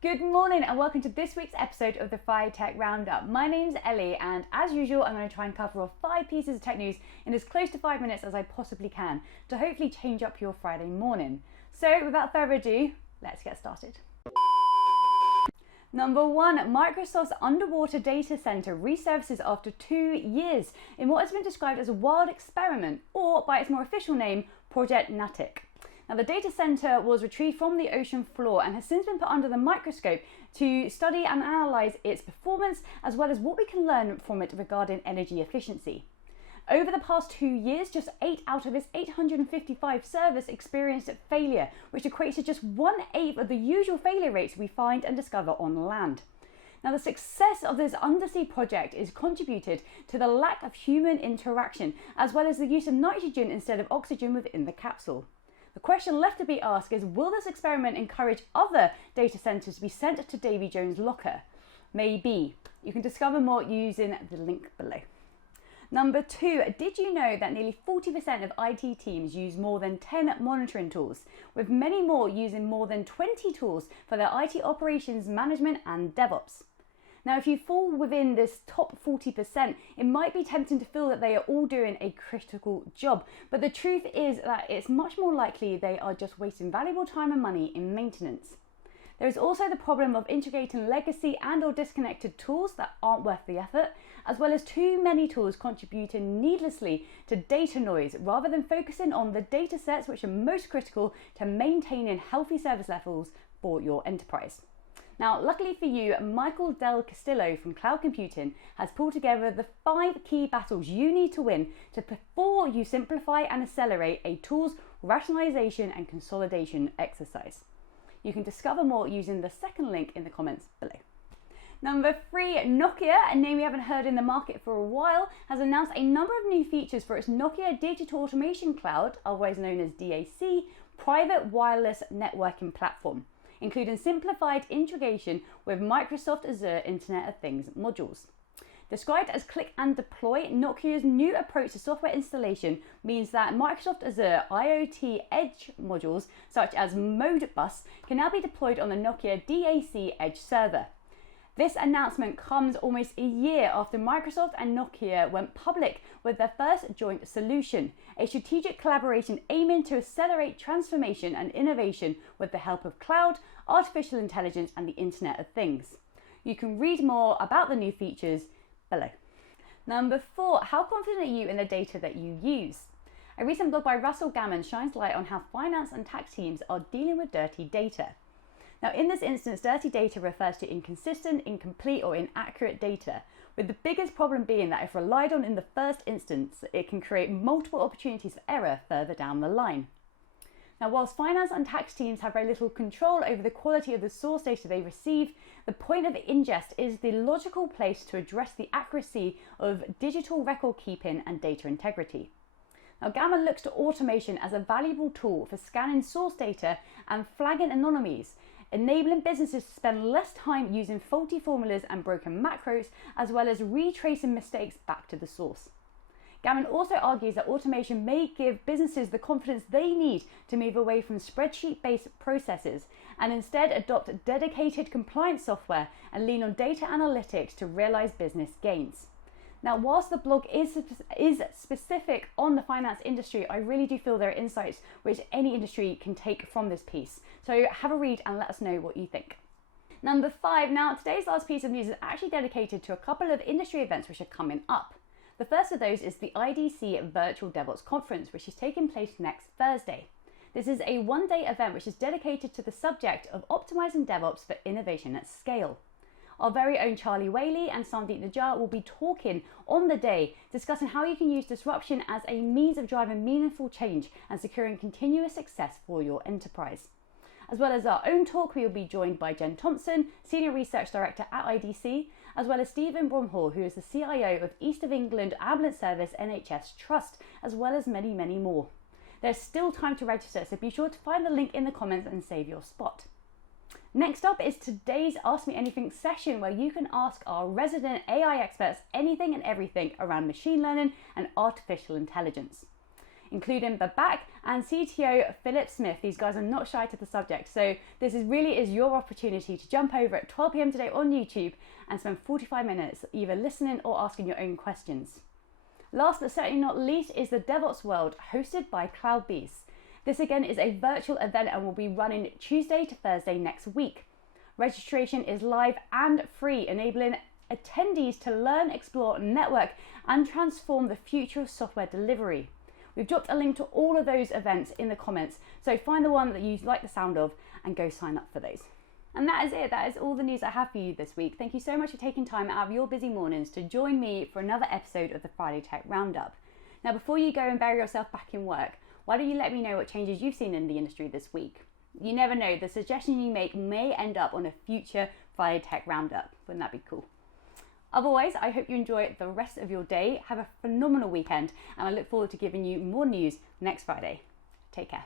Good morning and welcome to this week's episode of the Friday Tech Roundup. My name's Ellie and as usual I'm going to try and cover off 5 pieces of tech news in as close to 5 minutes as I possibly can to hopefully change up your Friday morning. So without further ado, let's get started. Number 1, Microsoft's underwater data center resurfaces after 2 years in what has been described as a wild experiment, or by its more official name, Project Natick. Now, the data center was retrieved from the ocean floor and has since been put under the microscope to study and analyze its performance, as well as what we can learn from it regarding energy efficiency. Over the past 2 years, just 8 out of its 855 servers experienced failure, which equates to just 1/8 of the usual failure rates we find and discover on land. Now, the success of this undersea project is contributed to the lack of human interaction, as well as the use of nitrogen instead of oxygen within the capsule. The question left to be asked is, will this experiment encourage other data centers to be sent to Davy Jones' locker? Maybe. You can discover more using the link below. Number 2, did you know that nearly 40% of IT teams use more than 10 monitoring tools, with many more using more than 20 tools for their IT operations management and Devops? Now, if you fall within this top 40%, it might be tempting to feel that they are all doing a critical job, but the truth is that it's much more likely they are just wasting valuable time and money in maintenance. There is also the problem of integrating legacy and or disconnected tools that aren't worth the effort, as well as too many tools contributing needlessly to data noise rather than focusing on the data sets which are most critical to maintaining healthy service levels for your enterprise. Now, luckily for you, Michael Del Castillo from Cloud Computing has pulled together the 5 key battles you need to win before you simplify and accelerate a tool's rationalisation and consolidation exercise. You can discover more using the second link in the comments below. Number 3, Nokia, a name we haven't heard in the market for a while, has announced a number of new features for its Nokia Digital Automation Cloud, otherwise known as DAC, private wireless networking platform, including simplified integration with Microsoft Azure Internet of Things modules. Described as click and deploy, Nokia's new approach to software installation means that Microsoft Azure IoT Edge modules, such as Modbus, can now be deployed on the Nokia DAC Edge server. This announcement comes almost a year after Microsoft and Nokia went public with their first joint solution, a strategic collaboration aiming to accelerate transformation and innovation with the help of cloud, artificial intelligence, and the Internet of Things. You can read more about the new features below. Number 4, how confident are you in the data that you use? A recent blog by Russell Gammon shines light on how finance and tax teams are dealing with dirty data. Now, in this instance, dirty data refers to inconsistent, incomplete, or inaccurate data, with the biggest problem being that if relied on in the first instance, it can create multiple opportunities for error further down the line. Now, whilst finance and tax teams have very little control over the quality of the source data they receive, the point of ingest is the logical place to address the accuracy of digital record keeping and data integrity. Now, Gammon looks to automation as a valuable tool for scanning source data and flagging anomalies, enabling businesses to spend less time using faulty formulas and broken macros, as well as retracing mistakes back to the source. Gammon also argues that automation may give businesses the confidence they need to move away from spreadsheet-based processes and instead adopt dedicated compliance software and lean on data analytics to realize business gains. Now, whilst the blog is specific on the finance industry, I really do feel there are insights which any industry can take from this piece. So have a read and let us know what you think. Number 5, now today's last piece of news is actually dedicated to a couple of industry events which are coming up. The first of those is the IDC Virtual DevOps Conference, which is taking place next Thursday. This is a one-day event which is dedicated to the subject of optimizing DevOps for innovation at scale. Our very own Charlie Whaley and Sandeep Najjar will be talking on the day, discussing how you can use disruption as a means of driving meaningful change and securing continuous success for your enterprise. As well as our own talk, we will be joined by Jen Thompson, Senior Research Director at IDC, as well as Stephen Bromhall, who is the CIO of East of England Ambulance Service NHS Trust, as well as many, many more. There's still time to register, so be sure to find the link in the comments and save your spot. Next up is today's Ask Me Anything session, where you can ask our resident AI experts anything and everything around machine learning and artificial intelligence. including Babak and CTO Philip Smith. These guys are not shy to the subject, so this really is your opportunity to jump over at 12 p.m. today on YouTube and spend 45 minutes either listening or asking your own questions. Last but certainly not least is the Devops World, hosted by Cloudbeast. This again is a virtual event and will be running Tuesday to Thursday next week. Registration is live and free, enabling attendees to learn, explore, network, and transform the future of software delivery. We've dropped a link to all of those events in the comments, so find the one that you like the sound of and go sign up for those. And that is it. That is all the news I have for you this week. Thank you so much for taking time out of your busy mornings to join me for another episode of the Friday Tech Roundup. Now, before you go and bury yourself back in work, why don't you let me know what changes you've seen in the industry this week? You never know, the suggestion you make may end up on a future Friday Tech Roundup. Wouldn't that be cool? Otherwise, I hope you enjoy the rest of your day. Have a phenomenal weekend, and I look forward to giving you more news next Friday. Take care.